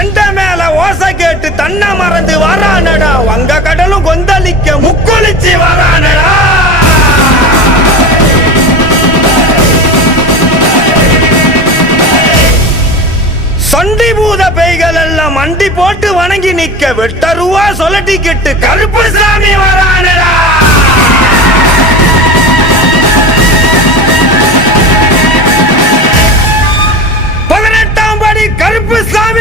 கண்ட மேல ஓசை கேட்டு தன்னை மறந்து வரானடா, வங்க கடலும் கொந்தளிக்க முக்குளிச்சு வரானடா. சண்டி பூத பேய்கள் எல்லாம் மண்டி போட்டு வணங்கி நிக்க, வெட்டருவா சொல்லட்டிக்கிட்டு கருப்பு சாமி வரானடா. கருப்பு சாமி